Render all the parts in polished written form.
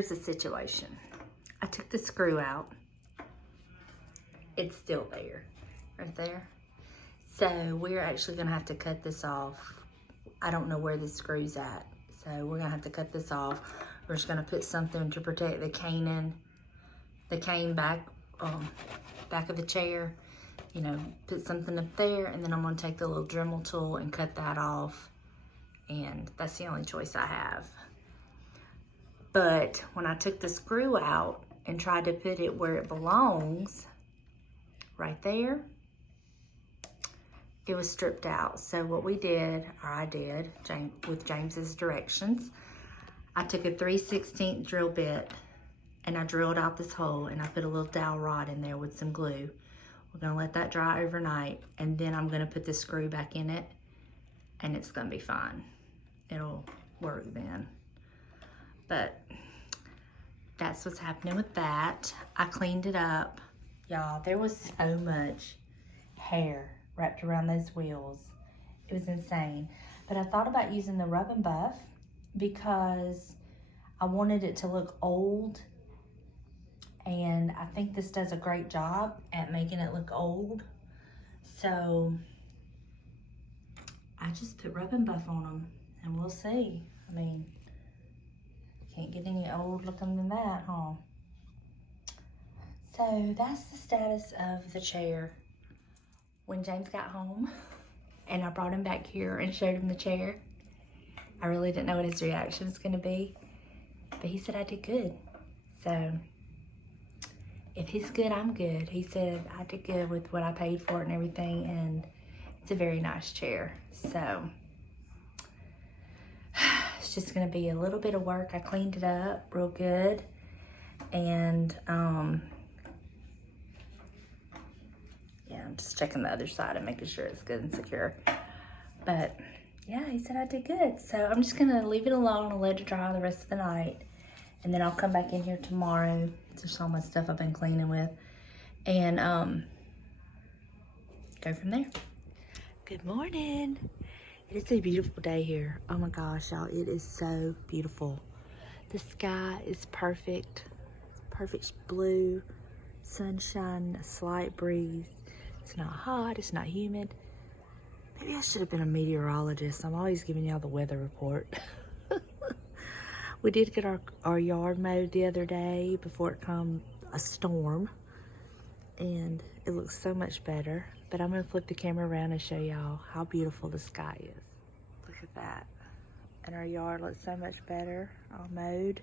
here's the situation. I took the screw out. It's still there, right there. So we're actually gonna have to cut this off. I don't know where the screw's at. So we're gonna have to cut this off. We're just gonna put something to protect the cane back, back of the chair. You know, put something up there, and then I'm gonna take the little Dremel tool and cut that off. And that's the only choice I have. But when I took the screw out and tried to put it where it belongs, right there, it was stripped out. So what we did, or I did, with James's directions, I took a 3/16 drill bit and I drilled out this hole and I put a little dowel rod in there with some glue. We're gonna let that dry overnight, and then I'm gonna put the screw back in it, and it's gonna be fine. It'll work then. But that's what's happening with that. I cleaned it up. Y'all, there was so much hair wrapped around those wheels. It was insane. But I thought about using the rub and buff because I wanted it to look old, and I think this does a great job at making it look old. So I just put rub and buff on them, and we'll see. I mean, can't get any old looking than that, huh? So that's the status of the chair. When James got home and I brought him back here and showed him the chair, I really didn't know what his reaction was gonna be, but he said I did good. So if he's good, I'm good. He said I did good with what I paid for it and everything, and it's a very nice chair. So it's just gonna be a little bit of work. I cleaned it up real good, and yeah, I'm just checking the other side and making sure it's good and secure. But yeah, he said I did good. So I'm just gonna leave it alone and let it dry the rest of the night, and then I'll come back in here tomorrow. Just all my stuff I've been cleaning with, and go from there. Good morning. It is a beautiful day here. Oh my gosh, y'all, it is so beautiful. The sky is perfect. Perfect blue, sunshine, a slight breeze. It's not hot, it's not humid. Maybe I should have been a meteorologist. I'm always giving y'all the weather report. We did get our yard mowed the other day before it come a storm, and it looks so much better. But I'm gonna flip the camera around and show y'all how beautiful the sky is. Look at that. And our yard looks so much better, all mowed.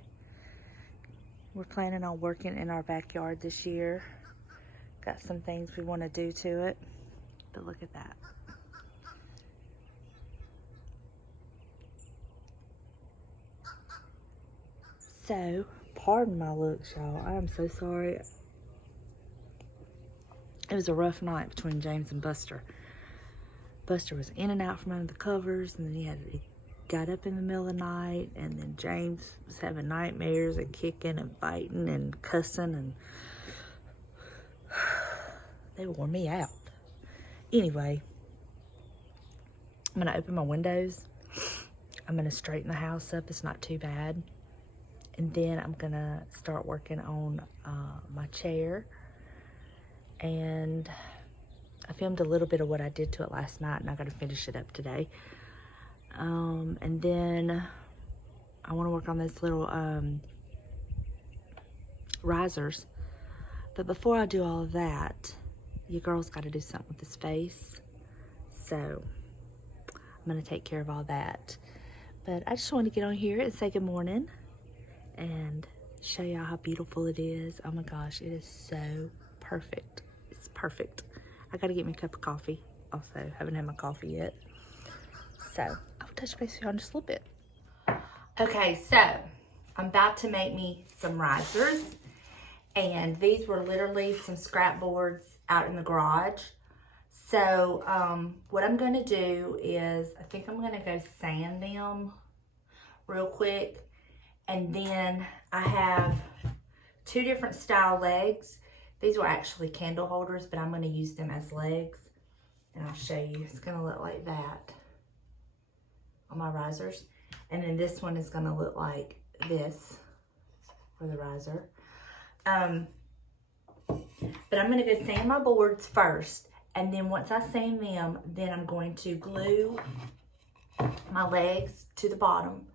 We're planning on working in our backyard this year. Got some things we want to do to it, but look at that. So, pardon my looks, y'all. I am so sorry. It was a rough night between James and Buster. Buster was in and out from under the covers, and then he got up in the middle of the night, and then James was having nightmares and kicking and fighting and cussing, and they wore me out. Anyway, I'm gonna open my windows. I'm gonna straighten the house up. It's not too bad. And then I'm gonna start working on my chair. And I filmed a little bit of what I did to it last night, and I gotta finish it up today. And then I wanna work on those little risers. But before I do all of that, your girl's gotta do something with this face. So I'm gonna take care of all that. But I just wanna get on here and say good morning and show y'all how beautiful it is. Oh my gosh, it is so perfect. It's perfect. I gotta get me a cup of coffee. Also, haven't had my coffee yet. So I'll touch base with y'all in just a little bit. Okay, so I'm about to make me some risers, and these were literally some scrap boards out in the garage. So what I'm gonna do is, I think I'm gonna go sand them real quick. And then I have two different style legs. These were actually candle holders, but I'm gonna use them as legs. And I'll show you, it's gonna look like that on my risers. And then this one is gonna look like this for the riser. But I'm going to go sand my boards first, and then once I sand them, then I'm going to glue my legs to the bottom,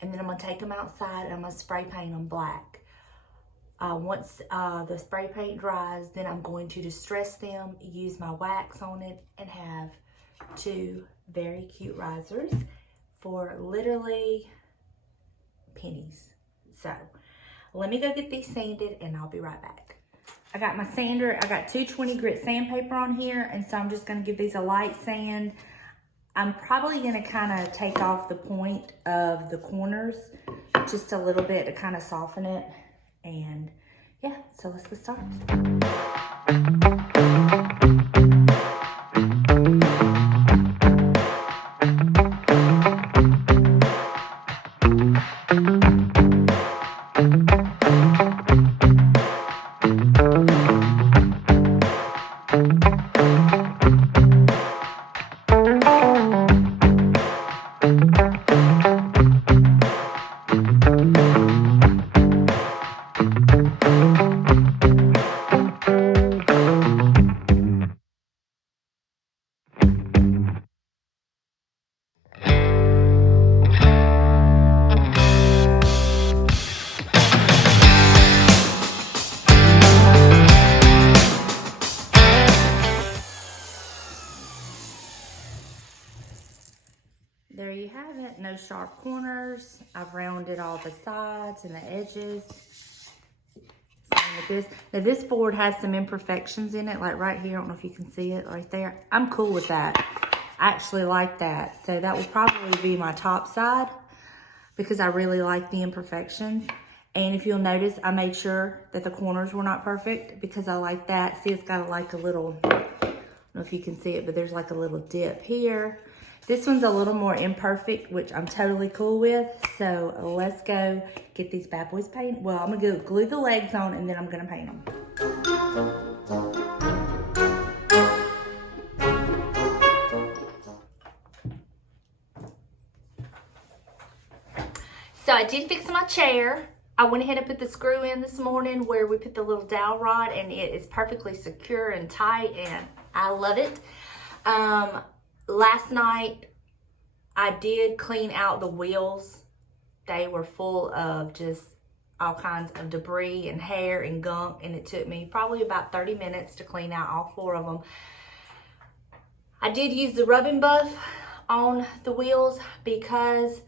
and then I'm going to take them outside and I'm going to spray paint them black. Once the spray paint dries, then I'm going to distress them, use my wax on it, and have 2 very cute risers for literally pennies. So let me go get these sanded and I'll be right back. I got my sander. I got 220 grit sandpaper on here, and so I'm just going to give these a light sand. I'm probably going to kind of take off the point of the corners just a little bit to kind of soften it. And yeah, so let's get started. There you have it, no sharp corners. I've rounded all the sides and the edges. Same with this. Now this board has some imperfections in it, like right here. I don't know if you can see it right there. I'm cool with that. I actually like that. So that will probably be my top side because I really like the imperfections. And if you'll notice, I made sure that the corners were not perfect because I like that. See, it's got like a little, I don't know if you can see it, but there's like a little dip here. This one's a little more imperfect, which I'm totally cool with. So let's go get these bad boys painted. Well, I'm gonna go glue the legs on and then I'm gonna paint them. So I did fix my chair. I went ahead and put the screw in this morning where we put the little dowel rod, and it is perfectly secure and tight, and I love it. Last night, I did clean out the wheels. They were full of just all kinds of debris and hair and gunk, and it took me probably about 30 minutes to clean out all 4 of them. I did use the rubbing buff on the wheels because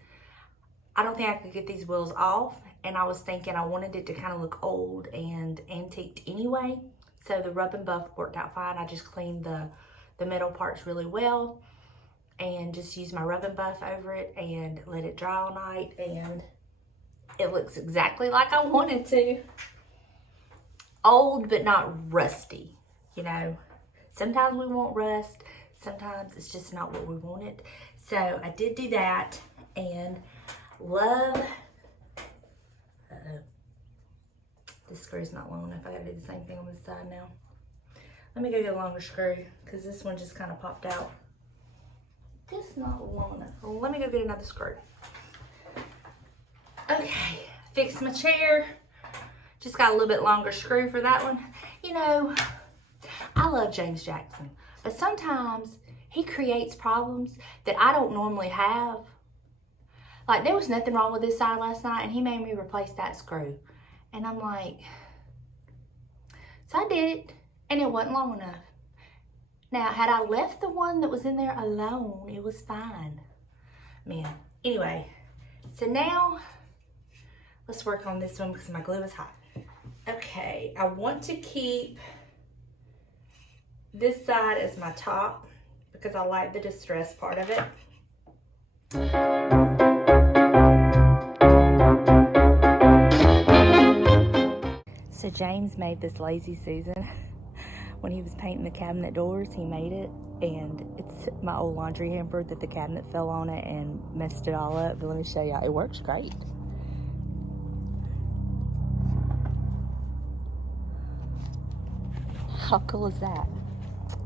I don't think I could get these wheels off, and I was thinking I wanted it to kind of look old and antiqued anyway. So the rubbing buff worked out fine. I just cleaned the metal parts really well and just use my rubbing buff over it and let it dry all night, and it looks exactly like I wanted to. Old but not rusty, you know. Sometimes we want rust, sometimes it's just not what we wanted. So I did do that and love, this screw's not long enough. I gotta do the same thing on this side now. Let me go get a longer screw because this one just kind of popped out. Just not long enough. Well, let me go get another screw. Okay, fixed my chair. Just got a little bit longer screw for that one. You know, I love James Jackson, but sometimes he creates problems that I don't normally have. Like, there was nothing wrong with this side last night, and he made me replace that screw. And I'm like, so I did it. And it wasn't long enough. Now, had I left the one that was in there alone, it was fine. Man, anyway, so now let's work on this one because my glue is hot. Okay, I want to keep this side as my top because I like the distress part of it. So James made this Lazy Susan. When he was painting the cabinet doors, he made it, and it's my old laundry hamper that the cabinet fell on it and messed it all up. But let me show you, it works great. How cool is that?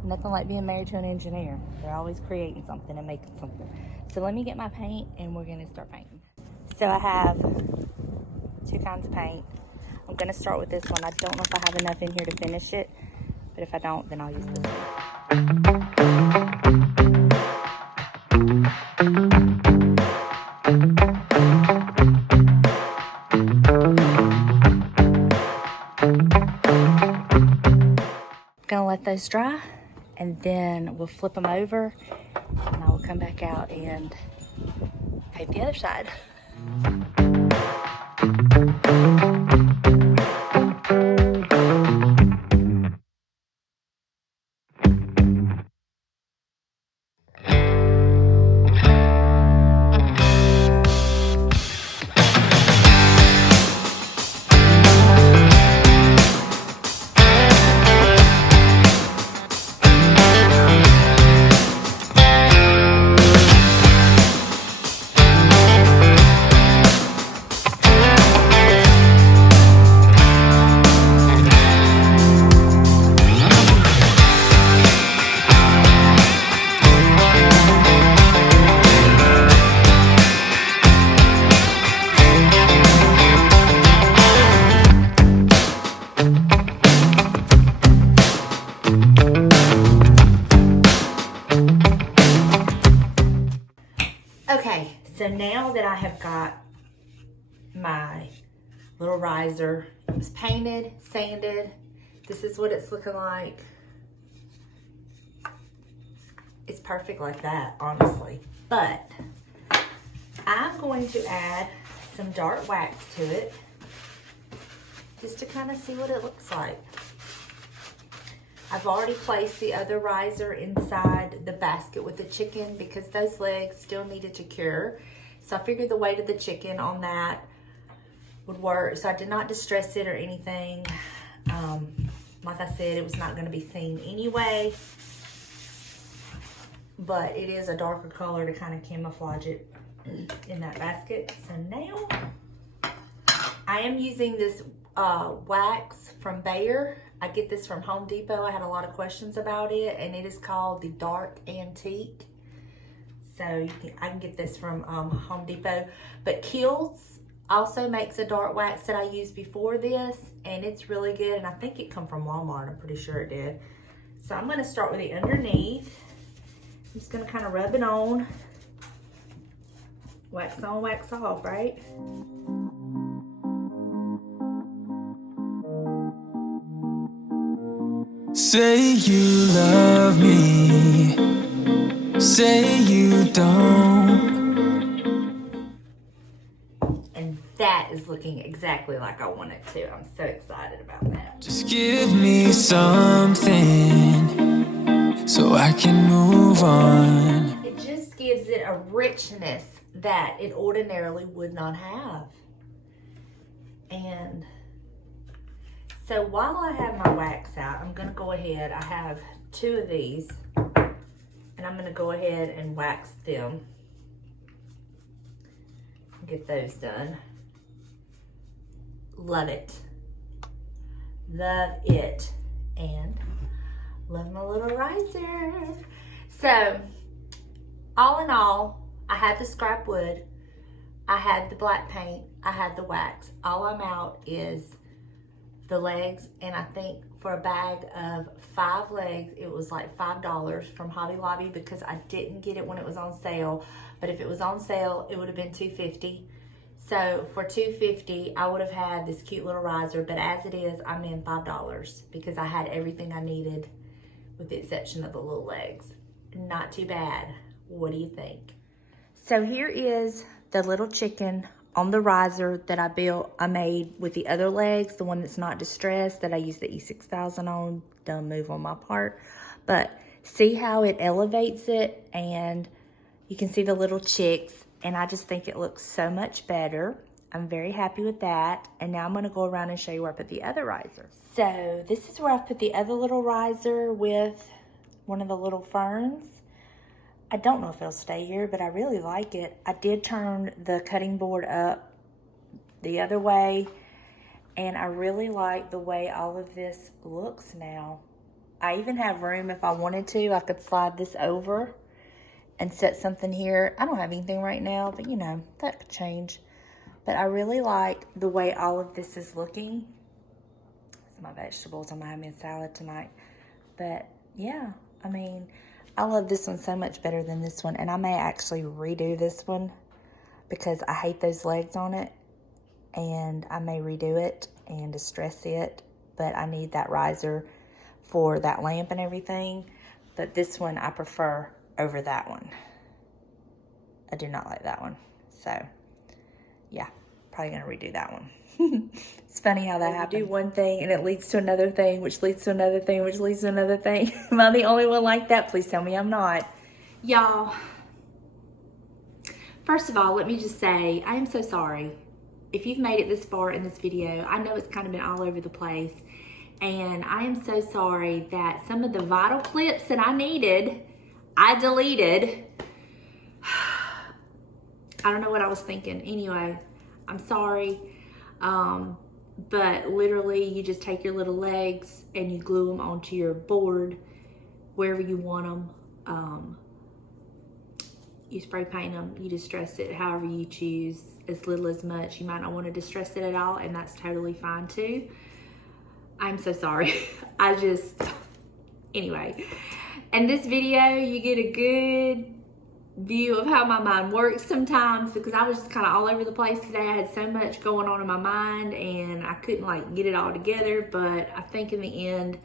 Nothing like being married to an engineer. They're always creating something and making something. So let me get my paint and we're gonna start painting. So I have 2 kinds of paint. I'm gonna start with this one. I don't know if I have enough in here to finish it, but if I don't, then I'll use this one. Gonna let those dry, and then we'll flip them over, and I will come back out and paint the other side. Okay, so now that I have got my little riser, it was painted, sanded, this is what it's looking like. It's perfect like that, honestly. But I'm going to add some dark wax to it just to kind of see what it looks like. I've already placed the other riser inside the basket with the chicken because those legs still needed to cure. So I figured the weight of the chicken on that would work. So I did not distress it or anything. Like I said, it was not going to be seen anyway. But it is a darker color to kind of camouflage it in that basket. So now I am using this wax from Bayer. I get this from Home Depot. I had a lot of questions about it, and it is called the Dark Antique. So I can get this from Home Depot. But Kiehl's also makes a dark wax that I used before this, and it's really good. And I think it come from Walmart. I'm pretty sure it did. So I'm going to start with the underneath. I'm just going to kind of rub it on. Wax on, wax off, right? Say you love me, say you don't. And that is looking exactly like I want it to. I'm so excited about that. Just give me something so I can move on. It just gives it a richness that it ordinarily would not have. And so while I have my wax out, I'm going to go ahead. I have 2 of these, and I'm going to go ahead and wax them. Get those done. Love it. Love it. And love my little riser. So, all in all, I had the scrap wood, I had the black paint, I had the wax. All I'm out is the legs, and I think for a bag of 5 legs, it was like $5 from Hobby Lobby because I didn't get it when it was on sale. But if it was on sale, it would have been $2.50. So for $2.50, I would have had this cute little riser, but as it is, I'm in $5 because I had everything I needed with the exception of the little legs. Not too bad. What do you think? So here is the little chicken on the riser that I made with the other legs, the one that's not distressed that I used the E6000 on. Dumb move on my part. But see how it elevates it, and you can see the little chicks, and I just think it looks so much better. I'm very happy with that. And now I'm gonna go around and show you where I put the other riser. So this is where I put the other little riser with one of the little ferns. I don't know if it'll stay here, but I really like it. I did turn the cutting board up the other way, and I really like the way all of this looks now. I even have room if I wanted to. I could slide this over and set something here. I don't have anything right now, but you know, that could change. But I really like the way all of this is looking. Some of my vegetables. I'm having a salad tonight. But yeah, I mean, I love this one so much better than this one. And I may actually redo this one because I hate those legs on it. And I may redo it and distress it. But I need that riser for that lamp and everything. But this one I prefer over that one. I do not like that one. So yeah, probably gonna redo that one. It's funny how that happens. You do one thing and it leads to another thing, which leads to another thing, which leads to another thing. Am I the only one like that? Please tell me I'm not. Y'all, first of all, let me just say, I am so sorry. If you've made it this far in this video, I know it's kind of been all over the place. And I am so sorry that some of the vital clips that I needed, I deleted. I don't know what I was thinking. Anyway, I'm sorry. But literally you just take your little legs and you glue them onto your board wherever you want them. You spray paint them, you distress it however you choose, as little as much. You might not want to distress it at all, and that's totally fine too. I'm so sorry. Anyway. In this video, you get a good view of how my mind works sometimes, because I was just kind of all over the place today. I had so much going on in my mind and I couldn't like get it all together, but I think in the end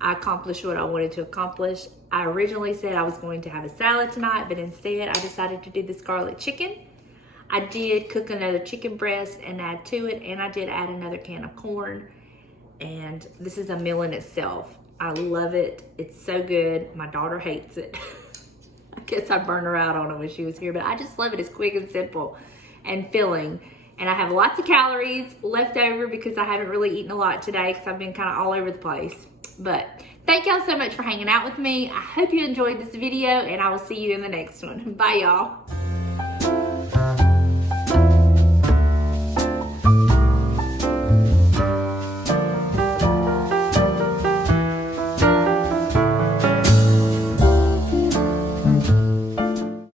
I accomplished what I wanted to accomplish. I originally said I was going to have a salad tonight, but instead I decided to do the garlic chicken. I did cook another chicken breast and add to it, and I did add another can of corn, and this is a meal in itself. I love it. It's so good. My daughter hates it. I guess I burned her out on it when she was here, but I just love it. It's quick and simple and filling. And I have lots of calories left over because I haven't really eaten a lot today because I've been kind of all over the place. But thank y'all so much for hanging out with me. I hope you enjoyed this video, and I will see you in the next one. Bye, y'all.